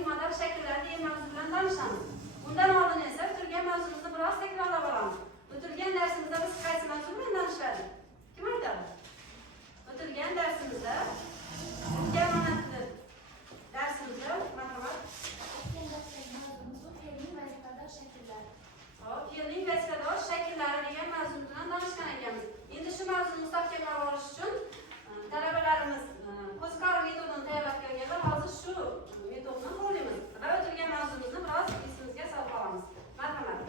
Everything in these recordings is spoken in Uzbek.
Fiilning modal shakllari degan mavzu bilan tanishamiz. Bundan oldin esa o'tilgan mavzumizni biroz takrorlab olamiz. O'tilgan darsimizda biz qaysi mavzu bilan tanishladik? Kim aytadi? O'tilgan darsimizda o'tgan onadir. Darsimizda marhamat. Fe'lning vazifador shakllari degan mavzu bilan tanishgan ekanmiz. Endi shu mavzuni mustahkamlab olish uchun talabalarimiz Qo'zqor metodini tayyorlab kelganlar hozir shu metodni qo'llaymiz va o'tilgan mavzumizni biroz esimizga solib olamiz. Marhamat.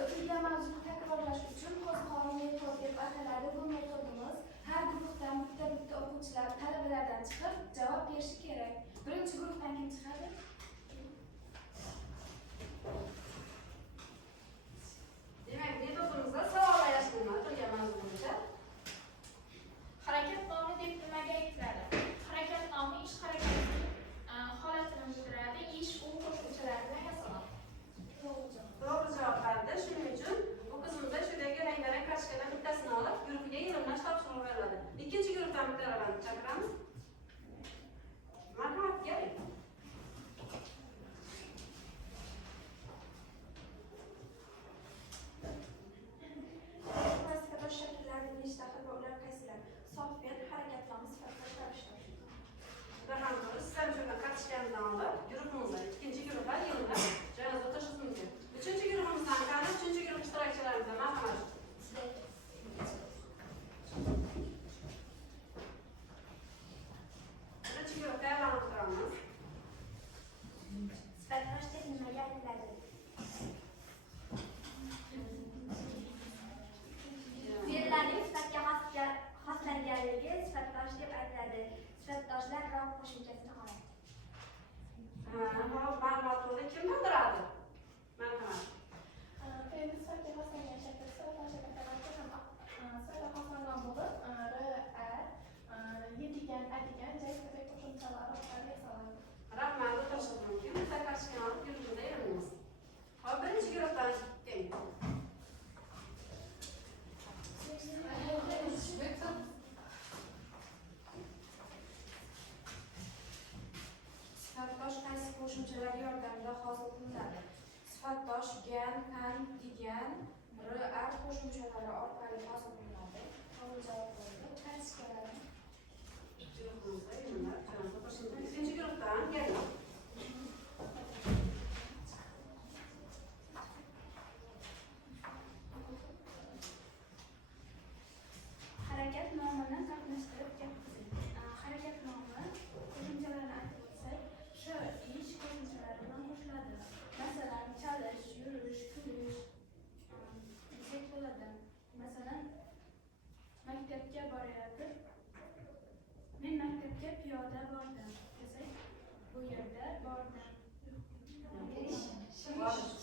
O'tilgan mavzuni takrorlash uchun Qo'zqor metod deb ataladi. Bu metodimiz har guruhdan bitta o'quvchilar talabalardan chiqib javob berishi kerak. Birinchi guruhdan kim chiqadi? Demak, metodimizda savollar yashirma o'tilgan mavzu bo'yicha. Harakat nomi deb nimaga aytiladi? Harakat nomi ish harakatining holatini bildiradi. Ish u qo'shimchalar bilan yasaladi. To'g'ri javob berdi. Shuning uchun bu qismda shudagi rang-barang kartochkadan bittasini olib, guruhiga yig'imlash topshiriq beriladi. Ikkinchi guruhdan bitta talabani chaqiramiz. Marhamat, keling. Vazifador shakllarning nechta xil va ular qaysilar? Sof fe'l, harakatnoma sifatida qarashlar. Rahmat qilib, siz ham shundan kartochkamizdan olib, guruhimizda ikkinchi guruhga yig'imlab joyingiz o'tirishingiz mumkin. Uchinchi guruhimizdan qani, uchinchi guruh ishtirokchilarimizdan marhamat. Birinchi guruh tayyorlanib turamiz. Sifatdosh deb nimaga aytiladi? Fe'llarning sifatga xoslanganligi sifatdosh deb aytiladi. Sifatdoshlar rob qo'shimchasini oladi. Ma'lumot to'g'ri kim bildiradi? Marhamat. Fe'lni sifatga xoslangan shakl sifatdoshga ataladi ham sifatga xoslangan bo'lib, yedigan, adigan, jaysizdek qo'shimchalar orqali yasaladi. Rahmat, o'tirishingiz mumkin. Bitta kartochkani olib guruhimizda yig'amiz. Hop, birinchi guruhdan keling. Sifatdosh qaysi qo'shimchalar yordamida hosil qilinadi? Sifatdosh gan, kan, degan, r qo'shimchalari orqali hosil qilinadi. To'g'ri javob bo'ldi. Kartochkalar. Guruhimizda yig'imlab joyingiz o'tirishingiz mumkin. Ikkinchi guruhdan keling. Harakat nomini qatnashtirib gapirsin. Harakat nomi qo'shimchalarni aytib o'tsak, sh ish qo'shimchalari bilan qo'shiladi. Masalan, chalish, yurish, kulish desak bo'ladi. Masalan, maktabga borayotib, men maktabga piyoda bordim desak, bu yerda bordim. Borish